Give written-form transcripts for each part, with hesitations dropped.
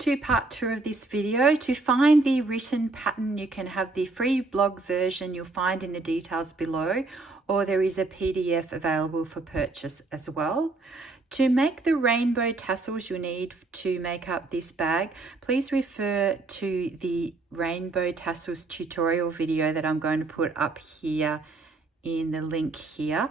to part 2 of this video. To find the written pattern, you can have the free blog version you'll find in the details below, or there is a PDF available for purchase as well. To make the rainbow tassels you need to make up this bag, please refer to the rainbow tassels tutorial video that I'm going to put up here in the link here.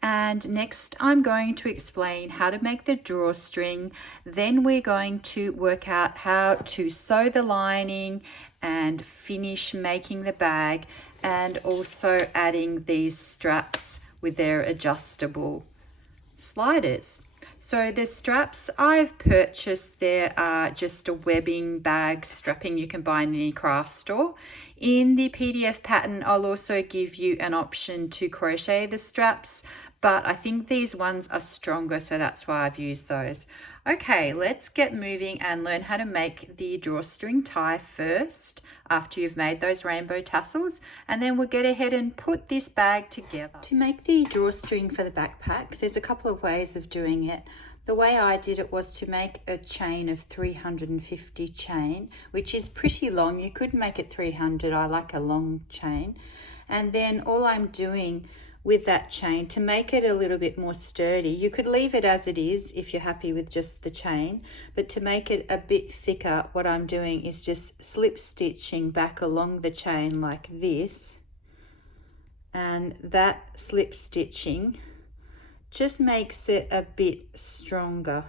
And next I'm going to explain how to make the drawstring. Then we're going to work out how to sew the lining and finish making the bag, and also adding these straps with their adjustable sliders. So the straps I've purchased, there are just a webbing bag strapping you can buy in any craft store. In the PDF pattern, I'll also give you an option to crochet the straps, but I think these ones are stronger, so that's why I've used those. Okay, let's get moving and learn how to make the drawstring tie first after you've made those rainbow tassels, and then we'll get ahead and put this bag together. To make the drawstring for the backpack, there's a couple of ways of doing it. The way I did it was to make a chain of 350 chain, which is pretty long. You could make it 300, I like a long chain. And then all I'm doing with that chain, to make it a little bit more sturdy, you could leave it as it is if you're happy with just the chain, but to make it a bit thicker, what I'm doing is just slip stitching back along the chain like this, and that slip stitching just makes it a bit stronger.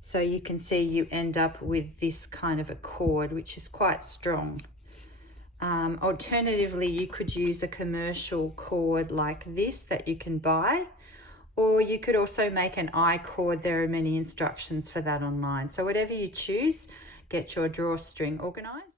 So you can see you end up with this kind of a cord, which is quite strong. Alternatively, you could use a commercial cord like this that you can buy, or you could also make an I-cord. There are many instructions for that online. So whatever you choose, get your drawstring organized.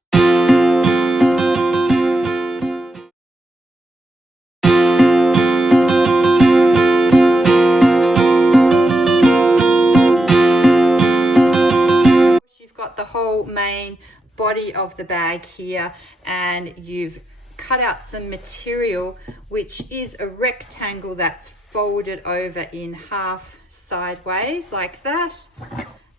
You've got the whole main body of the bag here, and you've cut out some material which is a rectangle that's folded over in half sideways like that,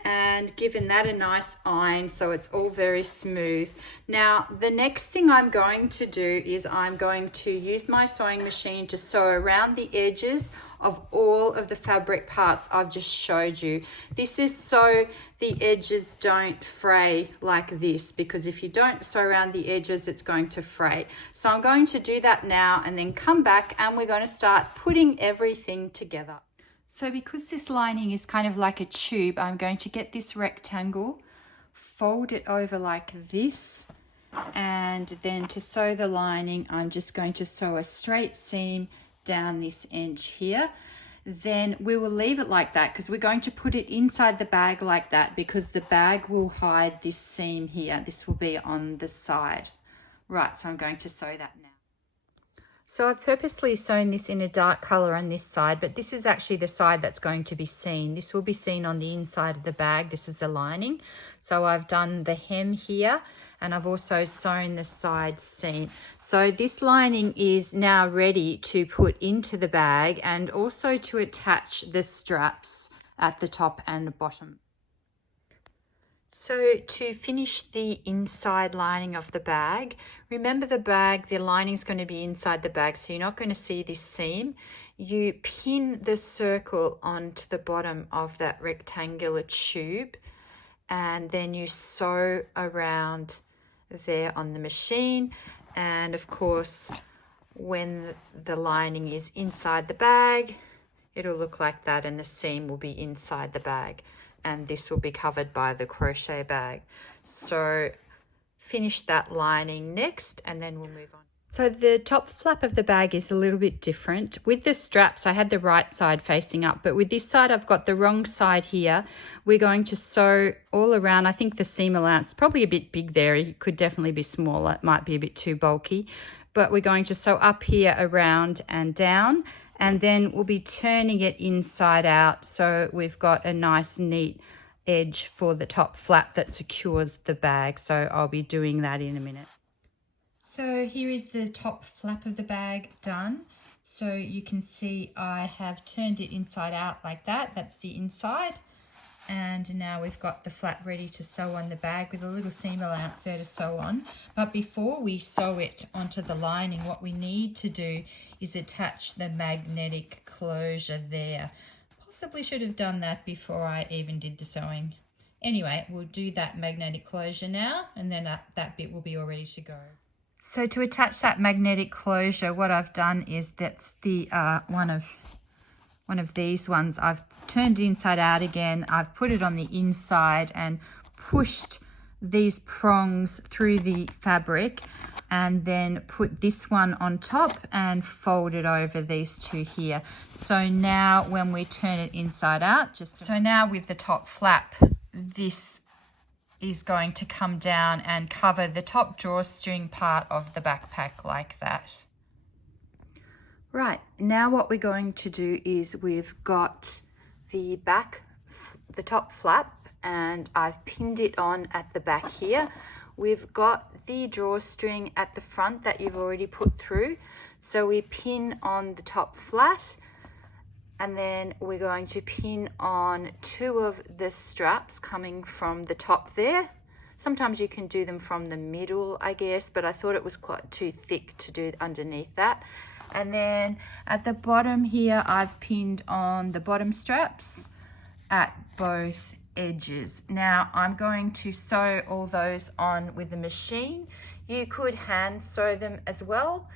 and given that a nice iron so it's all very smooth. Now the next thing I'm going to do is I'm going to use my sewing machine to sew around the edges of all of the fabric parts I've just showed you. This is so the edges don't fray like this, because if you don't sew around the edges, it's going to fray. So I'm going to do that now and then come back and we're going to start putting everything together. So because this lining is kind of like a tube, I'm going to get this rectangle, fold it over like this, and then to sew the lining, I'm just going to sew a straight seam down this edge here. Then we will leave it like that because we're going to put it inside the bag like that, because the bag will hide this seam here. This will be on the side. Right, so I'm going to sew that now. So I've purposely sewn this in a dark color on this side, but this is actually the side that's going to be seen. This will be seen on the inside of the bag. This is the lining. So I've done the hem here, and I've also sewn the side seam. So this lining is now ready to put into the bag, and also to attach the straps at the top and bottom. So to finish the inside lining of the bag, remember the lining is going to be inside the bag, so you're not going to see this seam. You pin the circle onto the bottom of that rectangular tube, and then you sew around there on the machine. And of course, when the lining is inside the bag, it'll look like that, and the seam will be inside the bag, and this will be covered by the crochet bag. So finish that lining next, and then we'll move on. So the top flap of the bag is a little bit different. With the straps, I had the right side facing up, but with this side, I've got the wrong side here. We're going to sew all around. I think the seam allowance is probably a bit big there. It could definitely be smaller. It might be a bit too bulky, but we're going to sew up here, around and down, and then we'll be turning it inside out. So we've got a nice neat edge for the top flap that secures the bag. So I'll be doing that in a minute. So here is the top flap of the bag done. So you can see I have turned it inside out like that. That's the inside. And now we've got the flap ready to sew on the bag with a little seam allowance there to sew on. But before we sew it onto the lining, what we need to do is attach the magnetic closure there. Possibly should have done that before I even did the sewing. Anyway, we'll do that magnetic closure now, and then that bit will be all ready to go. So to attach that magnetic closure, what I've done is that's the one of these ones. I've turned it inside out again. I've put it on the inside and pushed these prongs through the fabric, and then put this one on top and fold it over these two here. So now when we turn it inside out, so now with the top flap, this is going to come down and cover the top drawstring part of the backpack like that. Right, now what we're going to do is we've got the top flap, and I've pinned it on at the back here. We've got the drawstring at the front that you've already put through. So we pin on the top flat, and then we're going to pin on two of the straps coming from the top there. Sometimes you can do them from the middle, I guess, but I thought it was quite too thick to do underneath that. And then at the bottom here, I've pinned on the bottom straps at both edges. Now I'm going to sew all those on with the machine. You could hand sew them as well,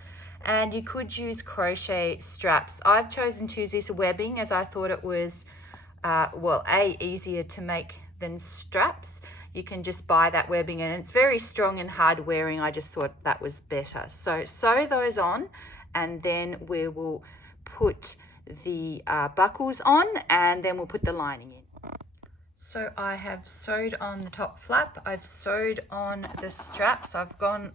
and you could use crochet straps. I've chosen to use this webbing as I thought it was easier to make than straps. You can just buy that webbing, and it's very strong and hard wearing. I just thought that was better. So sew those on, and then we will put the buckles on, and then we'll put the lining in. So I have sewed on the top flap. I've sewed on the straps. I've gone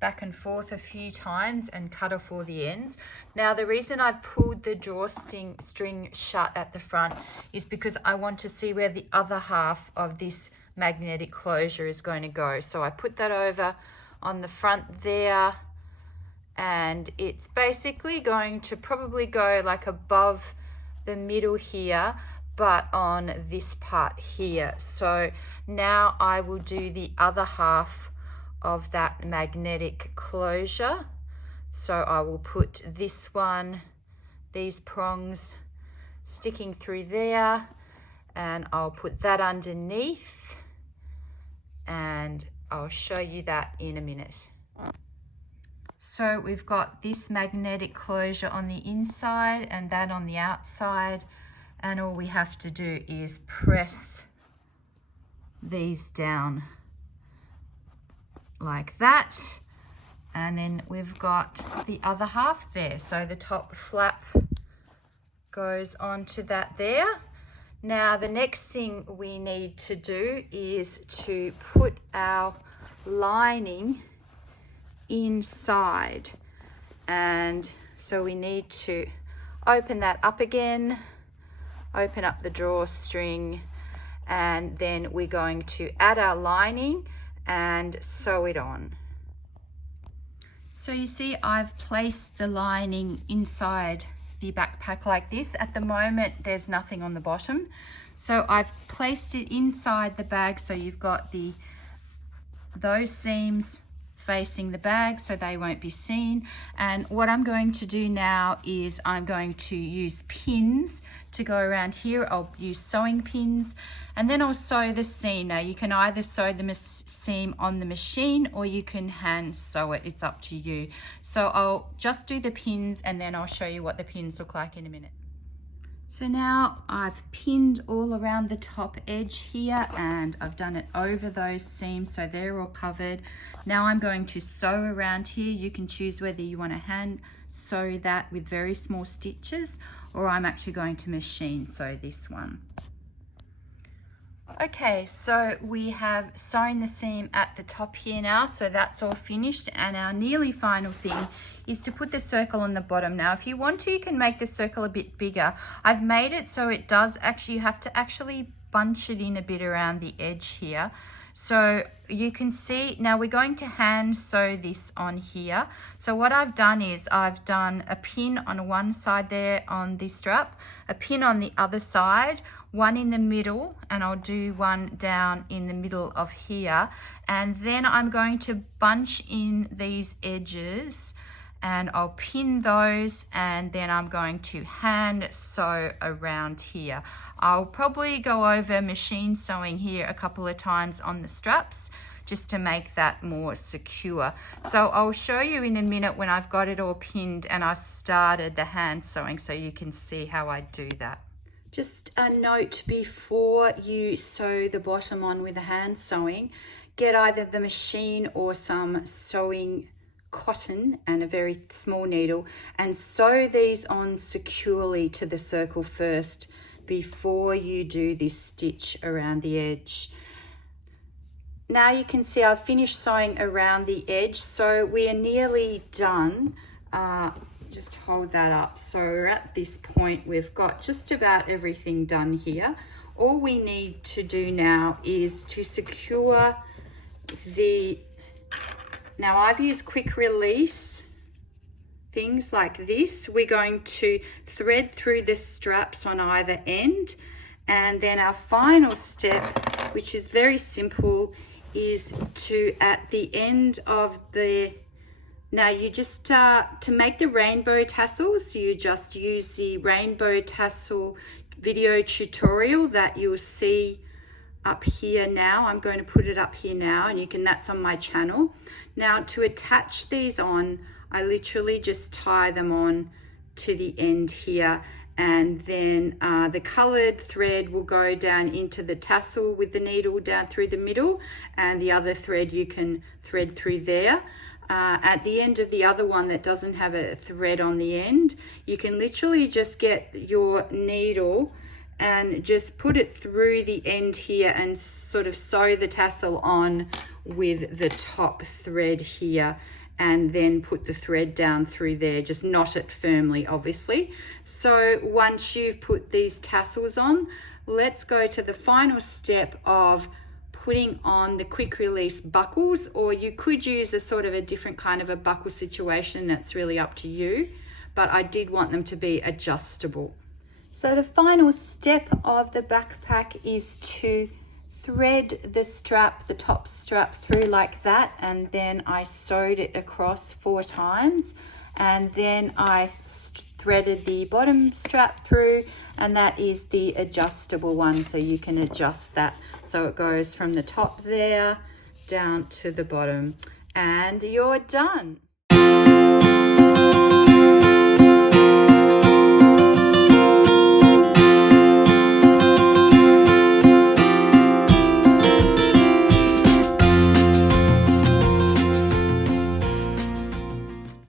back and forth a few times and cut off all the ends. Now the reason I've pulled the drawstring shut at the front is because I want to see where the other half of this magnetic closure is going to go. So I put that over on the front there, and it's basically going to probably go like above the middle here, but on this part here. So now I will do the other half of that magnetic closure. So I will put this one, these prongs sticking through there, and I'll put that underneath, and I'll show you that in a minute. So we've got this magnetic closure on the inside and that on the outside, and all we have to do is press these down like that, and then we've got the other half there. So the top flap goes onto that there. Now the next thing we need to do is to put our lining inside, and so we need to open that up again, open up the drawstring, and then we're going to add our lining and sew it on. So you see I've placed the lining inside the backpack like this. At the moment there's nothing on the bottom, so I've placed it inside the bag, so you've got those seams facing the bag so they won't be seen. And what I'm going to do now is I'm going to use pins to go around here. I'll use sewing pins, and then I'll sew the seam. Now you can either sew the seam on the machine or you can hand sew it, it's up to you. So I'll just do the pins and then I'll show you what the pins look like in a minute. So now I've pinned all around the top edge here, and I've done it over those seams so they're all covered. Now I'm going to sew around here. You can choose whether you want to hand sew that with very small stitches, or I'm actually going to machine sew this one. Okay, so we have sewn the seam at the top here now, so that's all finished, and our nearly final thing is to put the circle on the bottom. Now if you want to, you can make the circle a bit bigger. I've made it so it does actually, you have to actually bunch it in a bit around the edge here. So you can see, now we're going to hand sew this on here. So what I've done is I've done a pin on one side there on the strap, a pin on the other side, one in the middle, and I'll do one down in the middle of here, and then I'm going to bunch in these edges and I'll pin those, and then I'm going to hand sew around here. I'll probably go over machine sewing here a couple of times on the straps just to make that more secure. So I'll show you in a minute when I've got it all pinned and I've started the hand sewing so you can see how I do that. Just a note before you sew the bottom on with the hand sewing, get either the machine or some sewing cotton and a very small needle and sew these on securely to the circle first before you do this stitch around the edge. Now you can see I've finished sewing around the edge, so we are nearly done. Just hold that up. So we're at this point, we've got just about everything done here. All we need to do now is to secure the, now I've used quick release things like this. We're going to thread through the straps on either end, and then our final step, which is very simple, is to, at the end of the, now you just, to make the rainbow tassels, you just use the rainbow tassel video tutorial that you'll see up here now. I'm going to put it up here now, and you can, that's on my channel. Now to attach these on, I literally just tie them on to the end here, and then the colored thread will go down into the tassel with the needle down through the middle, and the other thread you can thread through there. At the end of the other one that doesn't have a thread on the end, you can literally just get your needle and just put it through the end here and sort of sew the tassel on with the top thread here, and then put the thread down through there. Just knot it firmly, obviously. So once you've put these tassels on, let's go to the final step of putting on the quick release buckles, or you could use a sort of a different kind of a buckle situation. That's really up to you, but I did want them to be adjustable. So the final step of the backpack is to thread the strap, the top strap through like that, and then I sewed it across 4 times, and then I threaded the bottom strap through, and that is the adjustable one, so you can adjust that so it goes from the top there down to the bottom, and you're done.